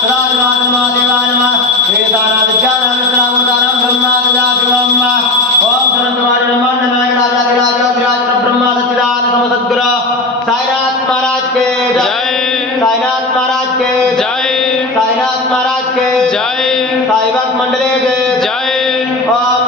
सदाशिवात्मादेवाय नमः वेदानाविद्यानामित्रावतारं ब्रह्मा ददाशिवम् ओम सनंतवारि नमः राजाधिराज विराज ब्रह्मा सच्चिदानंद समसद्गुरु साईनाथ महाराज के जय साईनाथ महाराज के जय साईनाथ महाराज के जय साई भक्त मंडली के जय ओम